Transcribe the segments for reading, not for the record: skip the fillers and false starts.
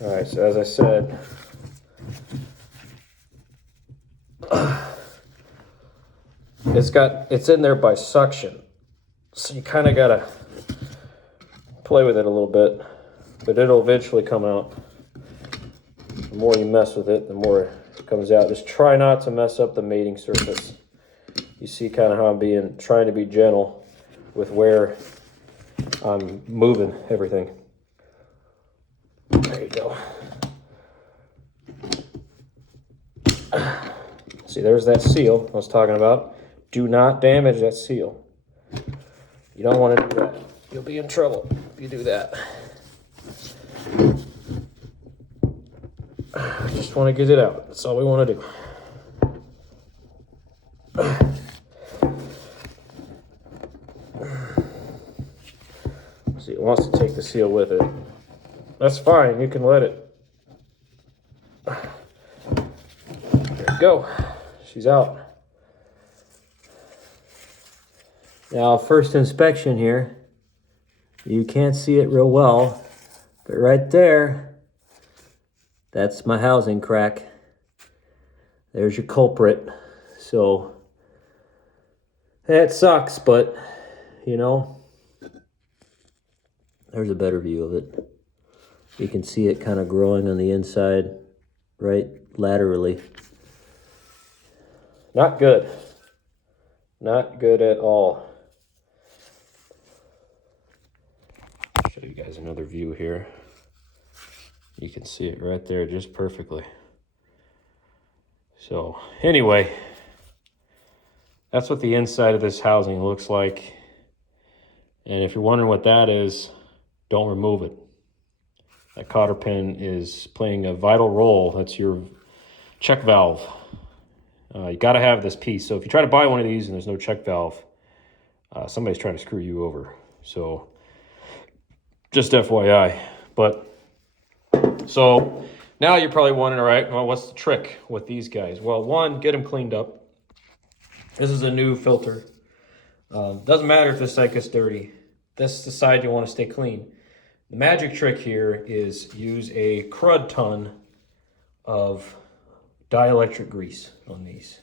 All right, so as I said, it's in there by suction. So you kind of gotta play with it a little bit, but it'll eventually come out. The more you mess with it, the more it comes out. Just try not to mess up the mating surface. You see kind of how I'm trying to be gentle with where I'm moving everything. There you go. See, there's that seal I was talking about. Do not damage that seal. You don't want to do that. You'll be in trouble if you do that. I just want to get it out. That's all we want to do. See, it wants to take the seal with it. That's fine. You can let it. There you go. She's out. Now, first inspection here. You can't see it real well, but right there, that's my housing crack. There's your culprit. So, that sucks, but, you know, there's a better view of it. You can see it kind of growing on the inside, right laterally. Not good. Not good at all. Show you guys another view here. You can see it right there just perfectly. So anyway, that's what the inside of this housing looks like. And if you're wondering what that is, don't remove it. That cotter pin is playing a vital role. That's your check valve. You got to have this piece. So if you try to buy one of these and there's no check valve, somebody's trying to screw you over. So just FYI. But so now you're probably wondering, all right, well, what's the trick with these guys? Well, one, get them cleaned up. This is a new filter. Doesn't matter if this side gets dirty. This is the side you want to stay clean. The magic trick here is use a crud ton of dielectric grease on these.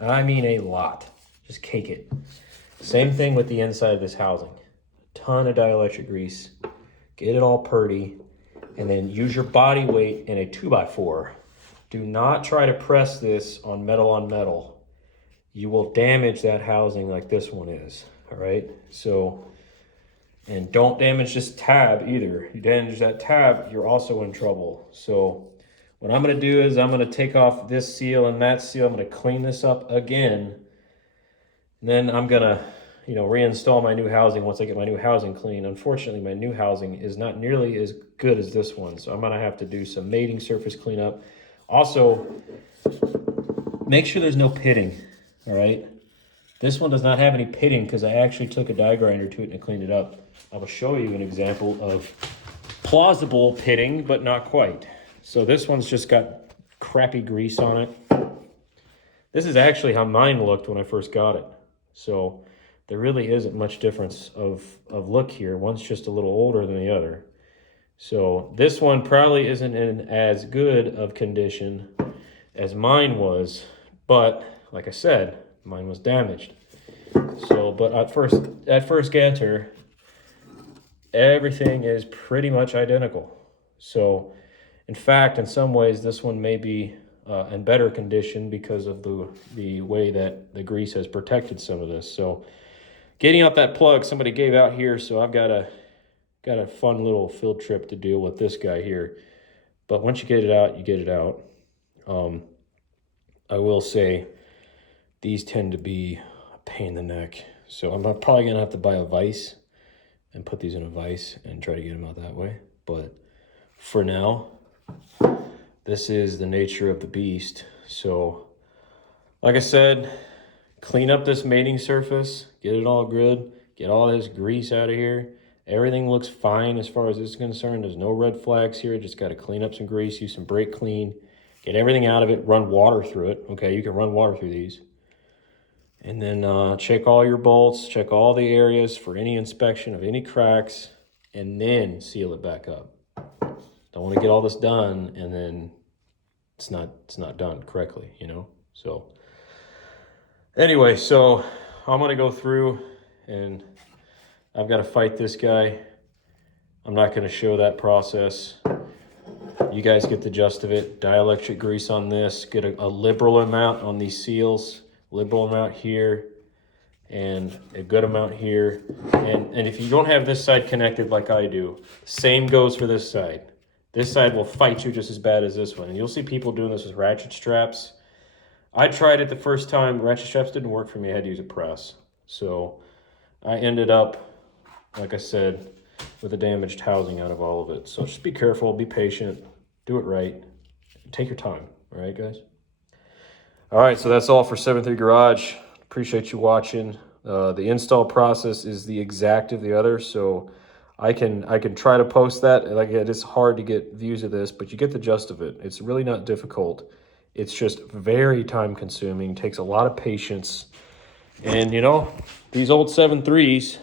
I mean a lot. Just cake it. Same thing with the inside of this housing. A ton of dielectric grease. Get it all purty. And then use your body weight in a 2x4. Do not try to press this on metal. You will damage that housing like this one is. All right? So, and don't damage this tab either. You damage that tab, you're also in trouble. So what I'm going to do is I'm going to take off this seal and that seal. I'm going to clean this up again. And then I'm going to, reinstall my new housing once I get my new housing clean. Unfortunately, my new housing is not nearly as good as this one. So I'm going to have to do some mating surface cleanup. Also, make sure there's no pitting, all right? This one does not have any pitting because I actually took a die grinder to it and cleaned it up. I will show you an example of plausible pitting, but not quite. So this one's just got crappy grease on it. This is actually how mine looked when I first got it. So there really isn't much difference of look here. One's just a little older than the other. So this one probably isn't in as good of condition as mine was, but like I said, mine was damaged. So, but at first canter, everything is pretty much identical. So, in fact, in some ways, this one may be in better condition because of the way that the grease has protected some of this. So, getting out that plug somebody gave out here, so I've got a fun little field trip to deal with this guy here. But once you get it out, you get it out. I will say these tend to be a pain in the neck. So I'm probably going to have to buy a vise and put these in a vise and try to get them out that way. But for now, this is the nature of the beast. So like I said, clean up this mating surface, get it all good, get all this grease out of here. Everything looks fine as far as this is concerned. There's no red flags here. Just got to clean up some grease, use some brake clean, get everything out of it, run water through it. Okay, you can run water through these. And then check all your bolts, check all the areas for any inspection of any cracks, and then seal it back up. Don't want to get all this done and then it's not done correctly, you know? So anyway, so I'm going to go through and I've got to fight this guy. I'm not going to show that process. You guys get the gist of it. Dielectric grease on this. Get a liberal amount on these seals. Liberal amount here. And a good amount here. And if you don't have this side connected like I do, same goes for this side. This side will fight you just as bad as this one. And you'll see people doing this with ratchet straps. I tried it the first time. Ratchet straps didn't work for me. I had to use a press. So I ended up, like I said, with a damaged housing out of all of it. So just be careful, be patient, do it right. Take your time, all right, guys? All right, so that's all for 7-3 Garage. Appreciate you watching. The install process is the exact of the other, so I can try to post that. Like, it is hard to get views of this, but you get the gist of it. It's really not difficult. It's just very time consuming, takes a lot of patience. And you know, these old 7.3s,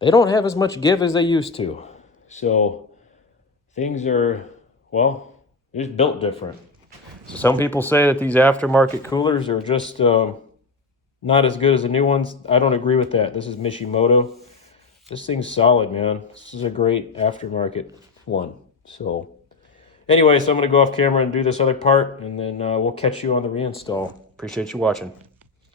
they don't have as much give as they used to. So things are, well, they're just built different. So some people say that these aftermarket coolers are just not as good as the new ones. I don't agree with that. This is Mishimoto. This thing's solid, man. This is a great aftermarket one. So anyway, so I'm going to go off camera and do this other part, and then we'll catch you on the reinstall. Appreciate you watching.